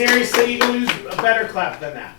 Seriously, Eagle News, a better clap than that.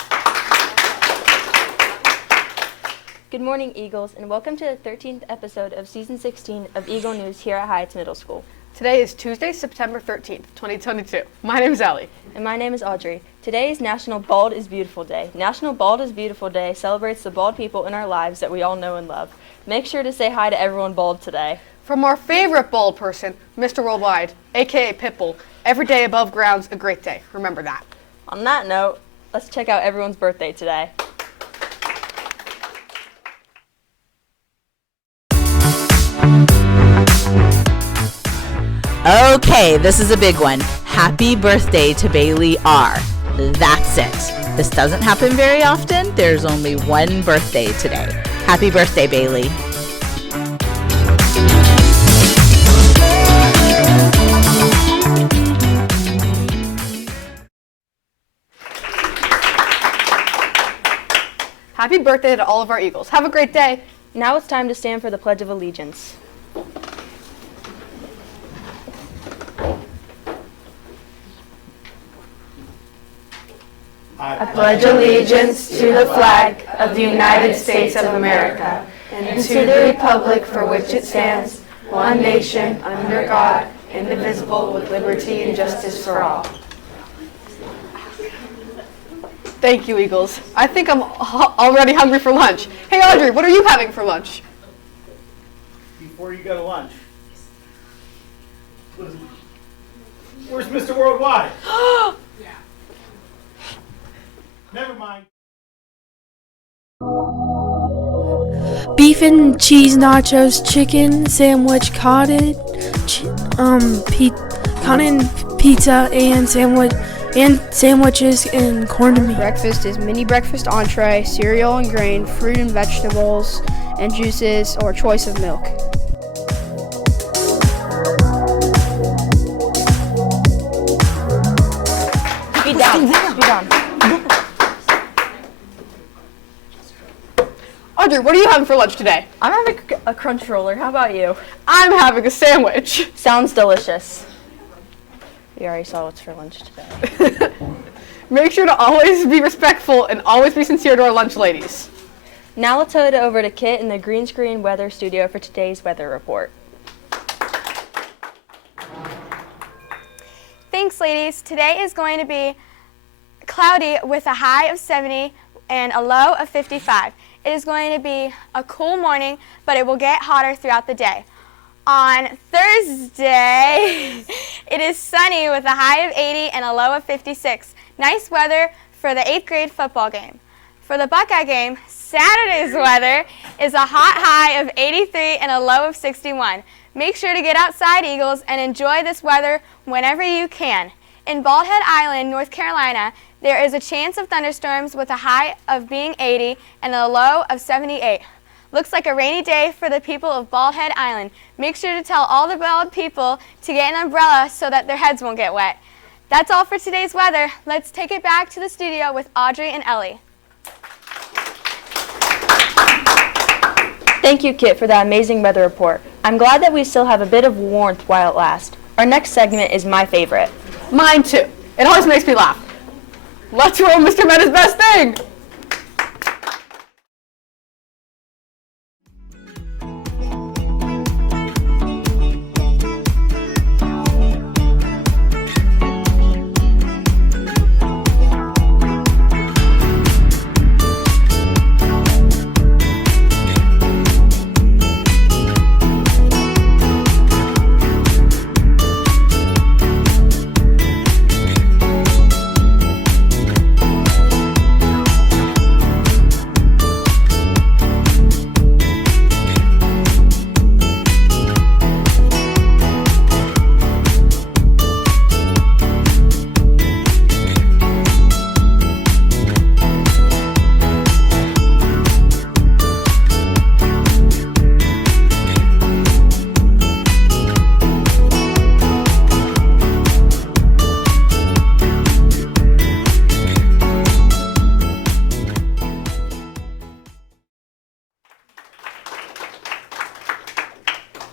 Good morning, Eagles, and welcome to the 13th episode of Season 16 of Eagle News here at Heights Middle School. Today is Tuesday, September 13th, 2022. My name is Ellie. And my name is Audrey. Today is National Bald is Beautiful Day. National Bald is Beautiful Day celebrates the bald people in our lives that we all know and love. Make sure to say hi to everyone bald today. From our favorite bald person, Mr. Worldwide, a.k.a. Pitbull, every day above ground's a great day. Remember that. On that note, let's check out everyone's birthday today. Okay, this is a big one. Happy birthday to Bailey R. That's it. This doesn't happen very often. There's only one birthday today. Happy birthday, Bailey. Happy birthday to all of our Eagles. Have a great day. Now it's time to stand for the Pledge of Allegiance. I pledge allegiance to the flag of the United States of America and to the republic for which it stands, one nation, under God, indivisible, with liberty and justice for all. Thank you, Eagles. I think I'm already hungry for lunch. Hey, Audrey, what are you having for lunch? Before you go to lunch. Where's Mr. Worldwide? Never mind. Beef and cheese nachos, chicken sandwich, cottage, cotton pizza, and sandwiches and corned meat. Breakfast is mini breakfast entree, cereal and grain, fruit and vegetables, and juices, or choice of milk. Speed down. Audrey, what are you having for lunch today? I'm having a crunch roller. How about you? I'm having a sandwich. Sounds delicious. We already saw what's for lunch today. Make sure to always be respectful and always be sincere to our lunch ladies. Now let's head over to Kit in the green screen weather studio for today's weather report. Thanks, ladies. Today is going to be cloudy with a high of 70 and a low of 55. It is going to be a cool morning, but it will get hotter throughout the day. On Thursday, it is sunny with a high of 80 and a low of 56. Nice weather for the 8th grade football game. For the Buckeye game, Saturday's weather is a hot high of 83 and a low of 61. Make sure to get outside, Eagles, and enjoy this weather whenever you can. In Bald Head Island, North Carolina, there is a chance of thunderstorms with a high of being 80 and a low of 78. Looks like a rainy day for the people of Bald Head Island. Make sure to tell all the bald people to get an umbrella so that their heads won't get wet. That's all for today's weather. Let's take it back to the studio with Audrey and Ellie. Thank you, Kit, for that amazing weather report. I'm glad that we still have a bit of warmth while it lasts. Our next segment is my favorite. Mine too. It always makes me laugh. Let's roll Mr. Meta's best thing.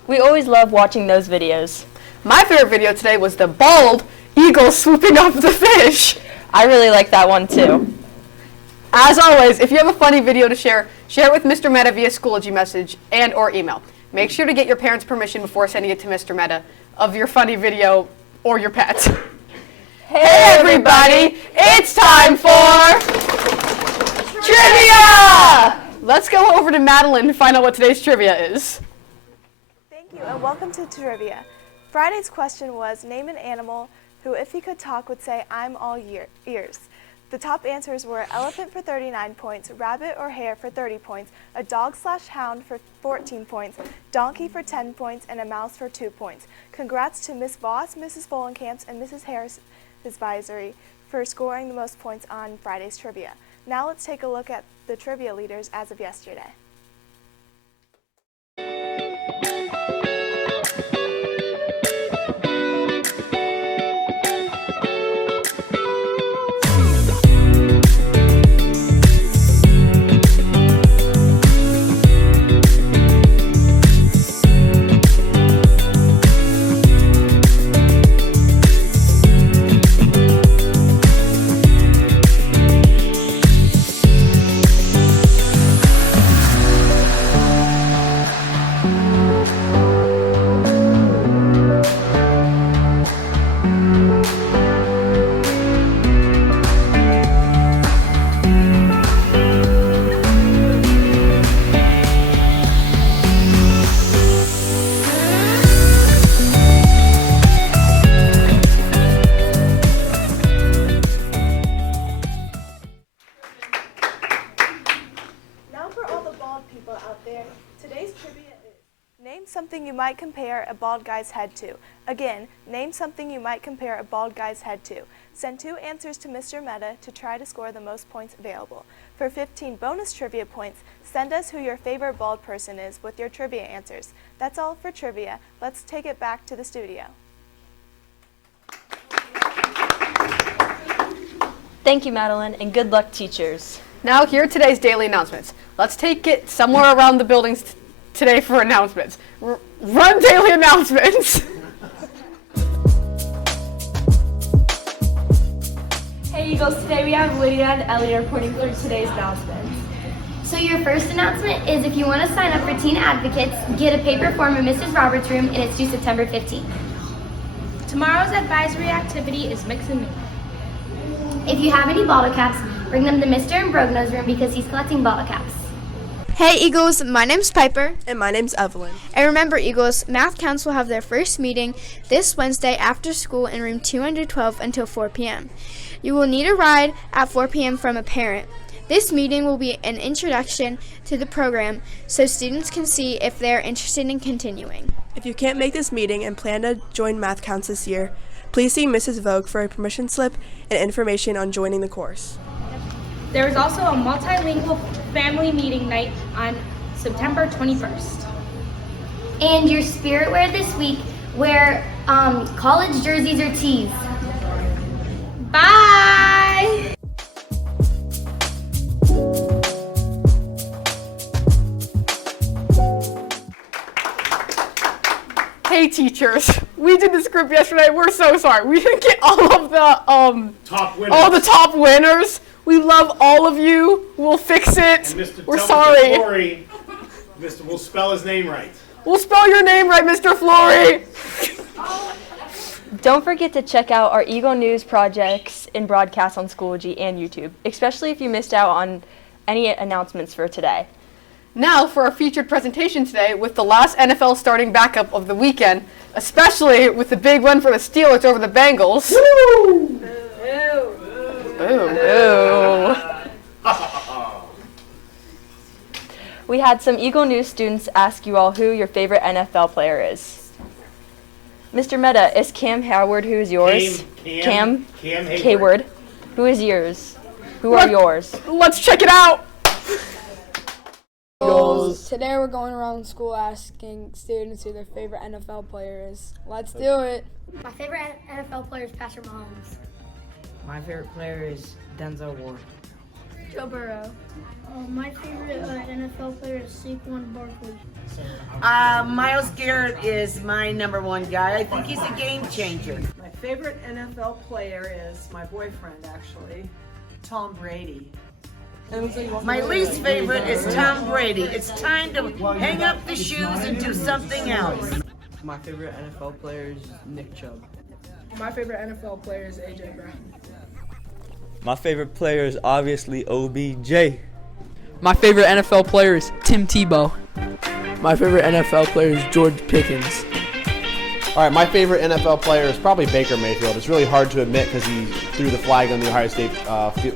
We always love watching those videos. My favorite video today was the bald eagle swooping off the fish. I really like that one too. As always, if you have a funny video to share, share it with Mr. Meta via Schoology message and or email. Make sure to get your parents' permission before sending it to Mr. Meta of your funny video or your pet. Hey everybody, it's time for Trivia! Let's go over to Madeline to find out what today's trivia is. Thank you, and welcome to Trivia. Friday's question was, name an animal who, if he could talk, would say, I'm all ears. The top answers were elephant for 39 points, rabbit or hare for 30 points, a dog/hound for 14 points, donkey for 10 points, and a mouse for 2 points. Congrats to Miss Voss, Mrs. Follenkamp, and Mrs. Harris Advisory for scoring the most points on Friday's trivia. Now let's take a look at the trivia leaders as of yesterday. Something you might compare a bald guy's head to. Again, name something you might compare a bald guy's head to. Send 2 answers to Mr. Meta to try to score the most points available. For 15 bonus trivia points, send us who your favorite bald person is with your trivia answers. That's all for trivia. Let's take it back to the studio. Thank you, Madeline, and good luck, teachers. Now here are today's daily announcements. Let's take it somewhere around the buildings today for announcements. Run daily announcements. Hey Eagles, today we have Audrey and Ellie reporting for today's announcements. So your first announcement is if you want to sign up for Teen Advocates, get a paper form in Mrs. Roberts' room and it's due September 15th. Tomorrow's advisory activity is Mix and Mingle. If you have any bottle caps, bring them to Mr. Imbrogno's room because he's collecting bottle caps. Hey Eagles, my name's Piper. And my name's Evelyn. And remember Eagles, Math Council will have their first meeting this Wednesday after school in room 212 until 4 p.m. You will need a ride at 4 p.m. from a parent. This meeting will be an introduction to the program so students can see if they're interested in continuing. If you can't make this meeting and plan to join Math Counts this year, please see Mrs. Vogue for a permission slip and information on joining the course. There is also a multilingual family meeting night on September 21st. And your spirit wear this week, wear college jerseys or tees. Bye! Hey teachers, we did this group yesterday. We're so sorry. We didn't get all of the top winners. We love all of you. We'll fix it. We're sorry. We'll spell his name right. We'll spell your name right, Mr. Flory. Don't forget to check out our Eagle News projects and broadcasts on Schoology and YouTube, especially if you missed out on any announcements for today. Now for our featured presentation today with the last NFL starting backup of the weekend, especially with the big win for the Steelers over the Bengals. Woo! Boo. We had some Eagle News students ask you all who your favorite NFL player is. Mr. Meta, is Cam Hayward who is yours? Cam Hayward. Who is yours? Who are yours? Let's check it out. Today we're going around school asking students who their favorite NFL player is. Let's do it. My favorite NFL player is Patrick Mahomes. My favorite player is Denzel Ward. Joe Burrow. My favorite NFL player is Saquon Barkley. Myles Garrett is my number one guy. I think he's a game changer. My Favorite NFL player is my boyfriend, actually, Tom Brady. My least favorite is Tom Brady. It's time to hang up the shoes and do something else. My favorite NFL player is Nick Chubb. My favorite NFL player is AJ Brown. My favorite player is obviously OBJ. My favorite NFL player is Tim Tebow. My favorite NFL player is George Pickens. All right, my favorite NFL player is probably Baker Mayfield. It's really hard to admit because he threw the flag on the Ohio State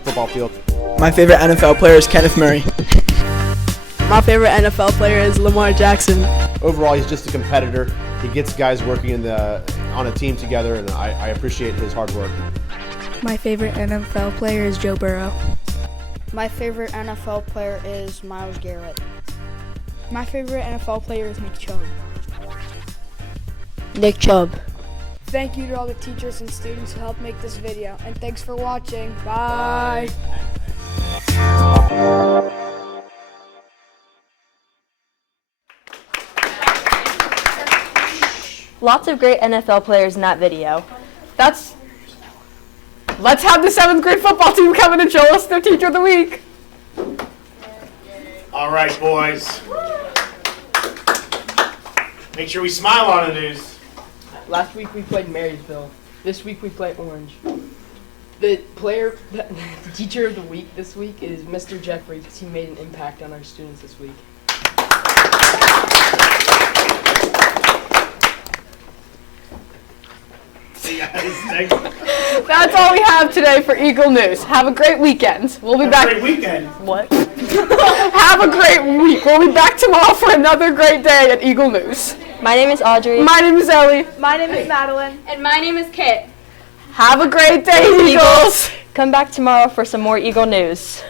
football field. My favorite NFL player is Kenneth Murray. My favorite NFL player is Lamar Jackson. Overall, he's just a competitor. He gets guys working on a team together, and I appreciate his hard work. My favorite NFL player is Joe Burrow. My favorite NFL player is Myles Garrett. My favorite NFL player is Nick Chubb. Nick Chubb. Thank you to all the teachers and students who helped make this video, and thanks for watching. Bye. Lots of great NFL players in that video. Let's have the 7th grade football team come in and show us their teacher of the week. All right, boys. Make sure we smile on the news. Last week we played Marysville. This week we play Orange. The teacher of the week this week is Mr. Jeffrey because he made an impact on our students this week. See you guys next. That's all we have today for Eagle News. Have a great weekend. We'll be back. Have a great weekend. What? Have a great week. We'll be back tomorrow for another great day at Eagle News. My name is Audrey. My name is Ellie. My name is Madeline. And my name is Kit. Have a great day, Eagles. Come back tomorrow for some more Eagle News.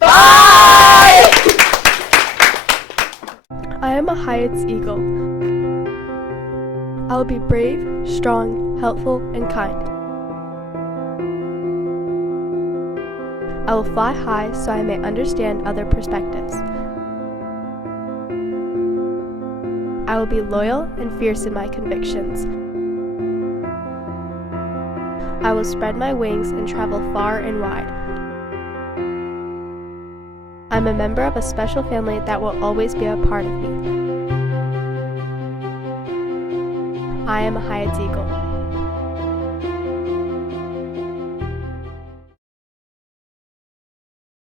Bye! I am a Hyatt's eagle. I will be brave, strong, helpful, and kind. I will fly high so I may understand other perspectives. I will be loyal and fierce in my convictions. I will spread my wings and travel far and wide. I'm a member of a special family that will always be a part of me. I am a Hyatt's eagle.